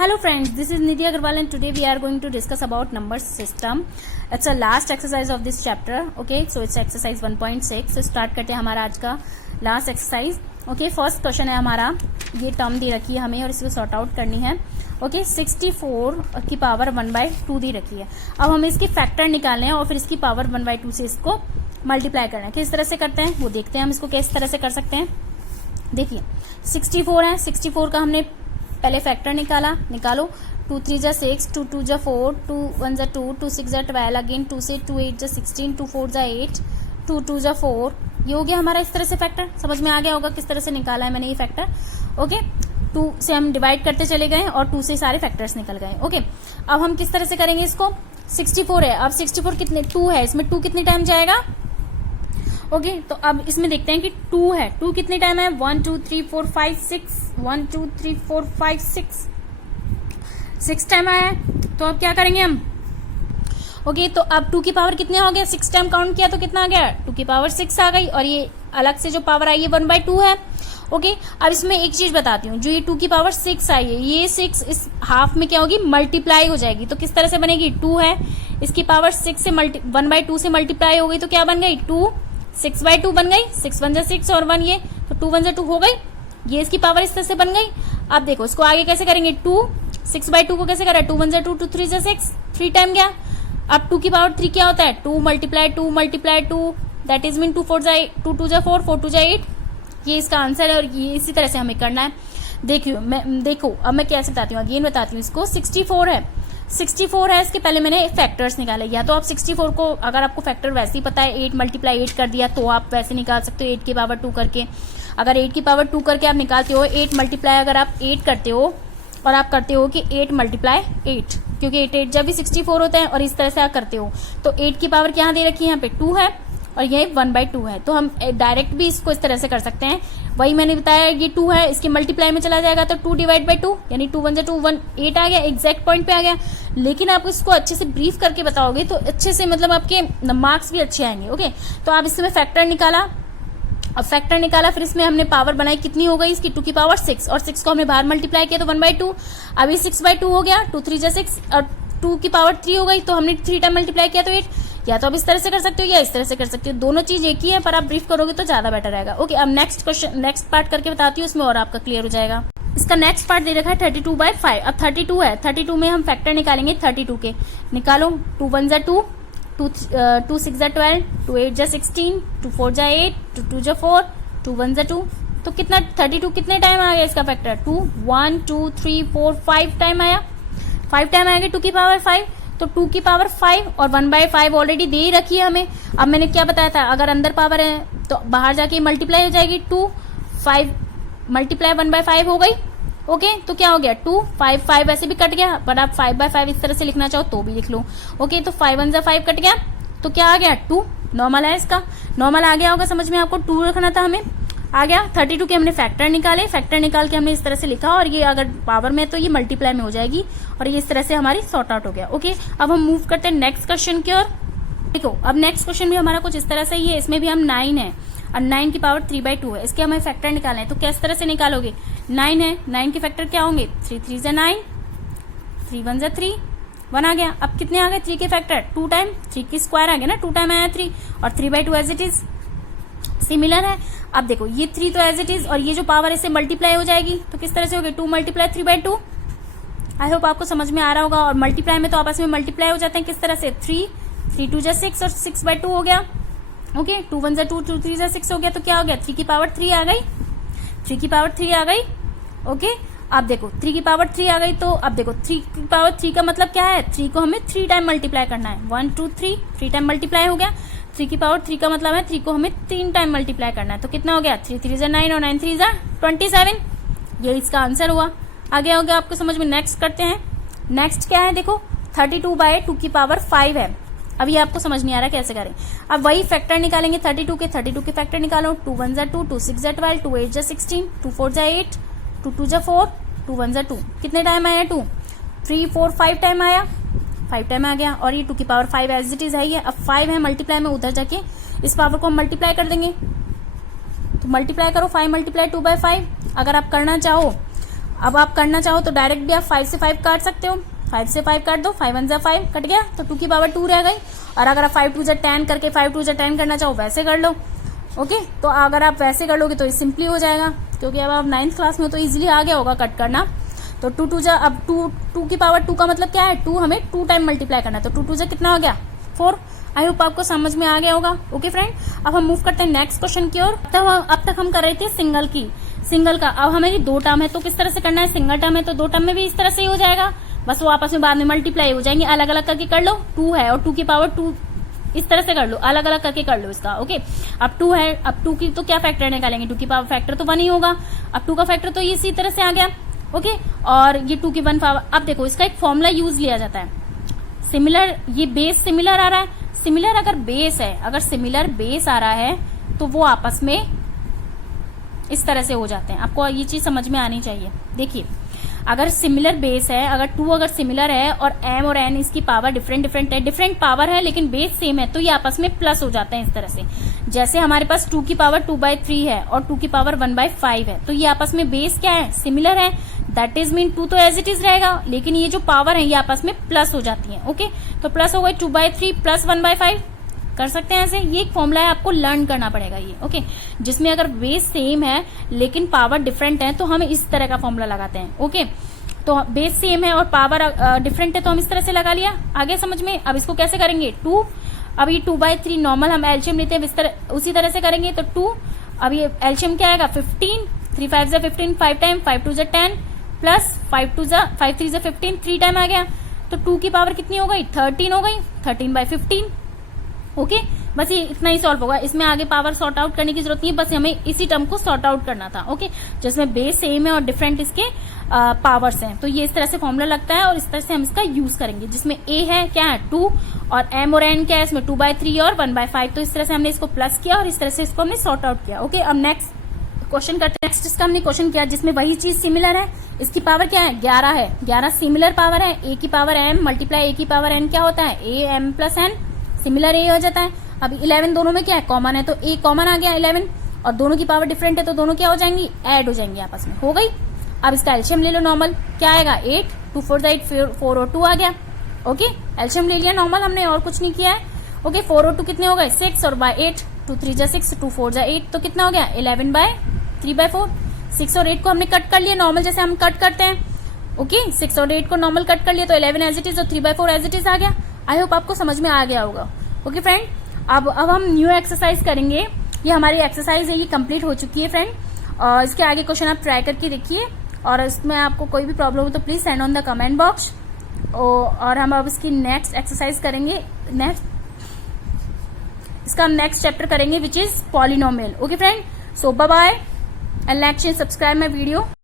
Hello friends, this is Nidhi Agarwal and today we are going to discuss about number system. It's a last exercise of this chapter. Okay, so it's exercise 1.6. So start करते हैं हमारा आज का last exercise. Okay, first question है हमारा, ये term दी रखी है हमें और इसको सॉर्ट आउट करनी है. ओके, 64 की पावर 1/2 दी रखी है. अब हमें इसकी फैक्टर निकालने हैं और फिर इसकी पावर 1/2 से इसको मल्टीप्लाई करना है. किस तरह से करते हैं वो देखते हैं हम इसको किस तरह से कर सकते हैं. देखिए 64 है, 64 का हमने पहले फैक्टर निकालो. 2 3 जा 6, 2 2 जा 4, 2 1 जा 2, 2 6 जा 12, अगेन 2 से 2 8 जा 16, 2 4 जा 8, 2 2 जा 4. ये हो गया हमारा इस तरह से फैक्टर. समझ में आ गया होगा किस तरह से निकाला है मैंने ये फैक्टर. ओके, 2 से हम डिवाइड करते चले गए और 2 से सारे फैक्टर्स निकल गए. ओके, अब हम किस तरह से करेंगे इसको. 64 है, अब 64 कितने 2 है, इसमें 2 कितने टाइम जाएगा. ओके, तो अब इसमें देखते हैं कि 2 है, 2 कितने टाइम है. 1 2 3 4 5 6, 1 2 3 4 5 6 टाइम आया है. तो अब क्या करेंगे हम. ओके, तो अब 2 की पावर कितने हो गया. 6 टाइम काउंट किया तो कितना आ गया. 2 की पावर 6 आ गई और ये अलग से जो पावर आई है 1/2 है. ओके, अब इसमें एक चीज बताती हूँ, जो ये 2 की पावर 6 आई है, ये 6 इस हाफ में क्या होगी, मल्टीप्लाई हो जाएगी. तो किस तरह से बनेगी. 2 है, इसकी पावर 6 से 1/2 से मल्टीप्लाई हो गई तो क्या बन गई. 2 6/2 बन गई. 6 1 जा 6 और 1 ये, तो 2 1 जा 2 हो गई. ये इसकी पावर इस तरह से बन गई. अब देखो इसको आगे कैसे करेंगे. 2 6/2 को कैसे करा. 2 1 जा 2, 2 3 जा 6, 3 टाइम गया. अब 2 की पावर 3 क्या होता है. 2 × 2 दैट इज मीन 2 4 जा 2 2 जा 4, 4 2 जा 8. ये इसका आंसर है और ये इसी तरह से हमें करना है. देखो अब मैं कैसे बताती हूँ, अगेन बताती हूँ. इसको 64 है, 64 है, इसके पहले मैंने फैक्टर्स निकाले. या तो आप 64 को, अगर आपको फैक्टर वैसे ही पता है, 8 × 8 कर दिया तो आप वैसे निकाल सकते हो 8 की पावर 2 करके. अगर 8 की पावर 2 करके आप निकालते हो, 8 मल्टीप्लाई अगर आप 8 करते हो और आप करते हो कि 8 × 8, क्योंकि 8 8 जब भी 64 होता है और इस तरह से आप करते हो तो 8 की पावर क्या दे रखी है, यहाँ पे 2 है और ये 1/2 है. तो हम डायरेक्ट भी इसको इस तरह से कर सकते हैं. वही मैंने बताया, ये 2 है, इसके मल्टीप्लाई में चला जाएगा तो 2/2 यानी 2 1 जा 2, 1 8 आ गया, एग्जैक्ट पॉइंट पे आ गया. लेकिन आप इसको अच्छे से ब्रीफ करके बताओगे तो अच्छे से, मतलब आपके मार्क्स भी अच्छे आएंगे. ओके, तो आप इसमें फैक्टर निकाला. अब फैक्टर निकाला, फिर इसमें हमने पावर बनाई, कितनी हो गई इसकी. 2 की पावर 6 और 6 को हमने बाहर मल्टीप्लाई किया तो 1/2. अभी 6/2 हो गया. 2 3 जा 6 और 2 की पावर 3 हो गई तो हमने 3 टाइम मल्टीप्लाई किया तो 8. या तो आप इस तरह से कर सकते हो या इस तरह से कर सकते हो, दोनों चीज एक ही है, पर आप ब्रीफ करोगे तो ज्यादा बेटर रहेगा. ओके, अब नेक्स्ट पार्ट करके बताती हूँ, उसमें और आपका क्लियर हो जाएगा. इसका नेक्स्ट पार्ट दे रखा है 32/5. अब 32 है, 32 में हम फैक्टर निकालेंगे 32 के. निकालो. 2 1 जा 2, 2 6 जा 12, 2 8 जा 16, 2 4 जा 8, 2 2 जा 4, 2 1 जा 2. तो कितना 32 कितने टाइम आ गया इसका फैक्टर. 2 1 2 3 4 5 टाइम आया. 5 टाइम आएगा 2 की पावर 5. तो 2 की पावर 5 और 1/5 ऑलरेडी दे ही रखी है हमें. अब मैंने क्या बताया था, अगर अंदर पावर है तो बाहर जाके मल्टीप्लाई हो जाएगी. 2 5 मल्टीप्लाई 1/5 हो गई. ओके, तो क्या हो गया 2 5 5 वैसे भी कट गया, पर आप 5/5 इस तरह से लिखना चाहो तो भी लिख लो. ओके, तो 5 1 जा 5 कट गया तो क्या आ गया 2. नॉर्मल है, इसका नॉर्मल आ गया होगा समझ में आपको. 2 रखना था हमें, आ गया. 32 के हमने फैक्टर निकाले, फैक्टर निकाल के हमने इस तरह से लिखा और ये अगर पावर में है तो ये मल्टीप्लाई में हो जाएगी और ये इस तरह से हमारी सॉर्ट आउट हो गया. ओके, अब हम मूव करते हैं नेक्स्ट क्वेश्चन की ओर. देखो अब नेक्स्ट क्वेश्चन भी हमारा कुछ इस तरह से ही है. इसमें भी हम 9 है और 9 की पावर 3/2 है. इसके हमें फैक्टर निकालना है तो किस तरह से निकालोगे. 9 है, 9 के फैक्टर क्या होंगे. 3 3 जा 9, 3 1 जा 3, 1 आ गया. अब कितने आ गए 3 के फैक्टर. 2 टाइम, 3 की स्क्वायर आ गया ना, 2 टाइम आया 3 और 3/2 एज इट इज सिमिलर है. अब देखो ये 3 तो एज इट इज और ये जो पावर इससे मल्टीप्लाई हो जाएगी तो किस तरह से होगी. 2 × 3/2. आई होप आपको समझ में आ रहा होगा. और मल्टीप्लाई में तो आपस में मल्टीप्लाई हो जाते हैं. किस तरह से 3 3 2 जा 6 और 6/2 हो गया. ओके, 2 1 जा 2, 2 3 जा 6 हो गया तो क्या हो गया 3 की पावर 3 आ गई. 3 की पावर 3 आ गई. ओके, अब देखो 3 की पावर 3 आ गई तो अब देखो 3 की पावर 3 का मतलब क्या है. 3 को हमें 3 टाइम मल्टीप्लाई करना है. 1 2 3 टाइम मल्टीप्लाई हो गया. 3 की पावर 3 का मतलब है 3 को हमें 3 टाइम मल्टीप्लाई करना है. तो कितना हो गया 3 3 जा 9 और 9 3 जा 27. ये इसका आंसर हुआ. आगे हो गया आपको समझ में. नेक्स्ट करते हैं. नेक्स्ट क्या है देखो 32/2 की पावर 5 है. अब ये आपको समझ नहीं आ रहा कैसे करें. अब वही फैक्टर निकालेंगे 32 के फैक्टर निकालो. 2 1 जा 2, 2 6 जा 12, 2 8 जा 16, 2 4 जा 8, 2 2 जा 4, 2 1 जा 2. कितने टाइम आया 2 3 4 5 टाइम आया. 5 टाइम आ गया और ये 2 की पावर 5 एज इट इज है. अब 5 है, मल्टीप्लाई में उधर जाके इस पावर को हम मल्टीप्लाई कर देंगे. तो मल्टीप्लाई करो 5 × 2/5. अगर आप करना चाहो अब आप करना चाहो तो डायरेक्ट भी आप 5 से 5 काट सकते हो, 5 से 5 काट दो, 5 1 जा 5 कट गया तो 2 की पावर 2 रह गई। और अगर आप 5 2 जा 10 करके 5 2 जा 10 करना चाहो वैसे कर लो। ओके, तो अगर आप वैसे कर लोगे तो ये सिंपली हो जाएगा, क्योंकि अब आप 9th क्लास में हो तो इजीली आ गया होगा कट करना। तो 2 2 जा, अब 2 की पावर 2 का मतलब क्या है, 2 हमें 2 टाइम मल्टीप्लाई करना है, तो 2 2 जा कितना हो गया 4। आई होप आपको समझ में आ गया होगा। ओके फ्रेंड, अब हम मूव करते हैं नेक्स्ट क्वेश्चन की ओर। अब तक हम कर रहे थे सिंगल का। अब हमें 2 टर्म है तो किस तरह से करना है, सिंगल टर्म है तो 2 टर्म में भी इस तरह से ही हो जाएगा, बस वो आपस में बाद में मल्टीप्लाई हो जाएंगे। अलग अलग करके कर लो, 2 है और 2 की पावर 2 इस तरह से कर लो, अलग अलग करके कर लो इसका। ओके, अब 2 है, अब 2 की तो क्या फैक्टर निकालेंगे, 2 की पावर फैक्टर तो 1 ही होगा। अब 2 का फैक्टर तो इसी तरह से आ गया। ओके, और ये 2 की 1 पावर। अब देखो इसका एक फॉर्मूला यूज लिया जाता है, सिमिलर, ये बेस सिमिलर आ रहा है, सिमिलर अगर बेस है, अगर सिमिलर बेस आ रहा है तो वो आपस में इस तरह से हो जाते हैं। आपको ये चीज समझ में आनी चाहिए। देखिए, अगर सिमिलर बेस है, अगर 2 अगर सिमिलर है और m और n इसकी पावर डिफरेंट है, डिफरेंट पावर है लेकिन बेस सेम है, तो ये आपस में प्लस हो जाते हैं इस तरह से। जैसे हमारे पास 2 की पावर 2/3 है और 2 की पावर 1/5 है, तो ये आपस में बेस क्या है, सिमिलर है, दैट इज मीन 2 तो एज इट इज रहेगा, लेकिन ये जो पावर है ये आपस में प्लस हो जाती है। ओके, तो प्लस हो गई 2/3 प्लस 1/5 कर सकते हैं ऐसे। ये एक फॉर्मूला है, आपको लर्न करना पड़ेगा ये। ओके, जिसमें अगर बेस सेम है लेकिन पावर डिफरेंट है तो हम इस तरह का फॉर्मूला लगाते हैं। ओके, तो बेस सेम है और पावर डिफरेंट है तो हम इस तरह से लगा लिया। आगे समझ में। अब इसको कैसे करेंगे, 2, अब ये 2/3 नॉर्मल हम एलसीएम लेते हैं, इस तरह उसी तरह से करेंगे। तो 2, अब ये एलसीएम क्या आएगा 15, 3 5 जा 15 5 टाइम, 5 2 जा 10 प्लस 5 3 जा 15 3 टाइम आ गया, तो 2 की पावर कितनी हो गई 13 हो गई, 13/15। ओके, बस ये इतना ही सॉल्व होगा, इसमें आगे पावर सॉर्ट आउट करने की जरूरत नहीं है, बस हमें इसी टर्म को सॉर्ट आउट करना था। ओके, जिसमें बेस सेम है और डिफरेंट इसके पावर्स हैं, तो ये इस तरह से फॉर्मूला लगता है और इस तरह से हम इसका यूज करेंगे। जिसमें a है क्या है 2 और m और n क्या है इसमें 2/3 और 1/5, तो इस तरह से हमने इसको प्लस किया और इस तरह से इसको हमने सॉर्ट आउट किया। ओके, अब नेक्स्ट क्वेश्चन करते हैं। नेक्स्ट इसका हमने क्वेश्चन किया जिसमें वही चीज सिमिलर है, इसकी पावर क्या है 11 है, 11 सिमिलर पावर है, a की पावर m मल्टीप्लाई a की पावर n क्या होता है a m plus n, similar a हो जाता है। अब 11 दोनों में क्या है कॉमन है, तो a कॉमन आ गया 11, और दोनों की पावर डिफरेंट है तो दोनों क्या हो जाएंगी ऐड हो जाएंगी आपस में, हो गई। अब इसका एलसीएम ले लो नॉर्मल, क्या आएगा 8, 2 4 8 4 और 2 आ गया। ओके, एलसीएम ले लिया नॉर्मल हमने और कुछ नहीं किया है। ओके, 4 और 2 कितने हो गए 6 और बाय 8, 2 3 जा 6, 2 4 जा 8, तो कितना हो गया 11/3/4। 6 और 8 को हमने कट कर लिया नॉर्मल जैसे हम कट करते हैं। ओके, 6 और 8 को नॉर्मल कट कर लिया तो 11 एज इट इज और 3/4 एज इट इज आ गया। आई होप आपको समझ में आ गया होगा। ओके फ्रेंड, अब हम न्यू एक्सरसाइज करेंगे। ये हमारी एक्सरसाइज है, ये कंप्लीट हो चुकी है फ्रेंड, और इसके आगे क्वेश्चन आप ट्राई करके देखिए, और इसमें आपको कोई भी प्रॉब्लम हो तो please send on the comment box. और हम अब इसकी नेक्स्ट एक्सरसाइज करेंगे, इसका हम नेक्स्ट चैप्टर करेंगे which is polynomial. Okay friend, so bye bye and like share subscribe my video.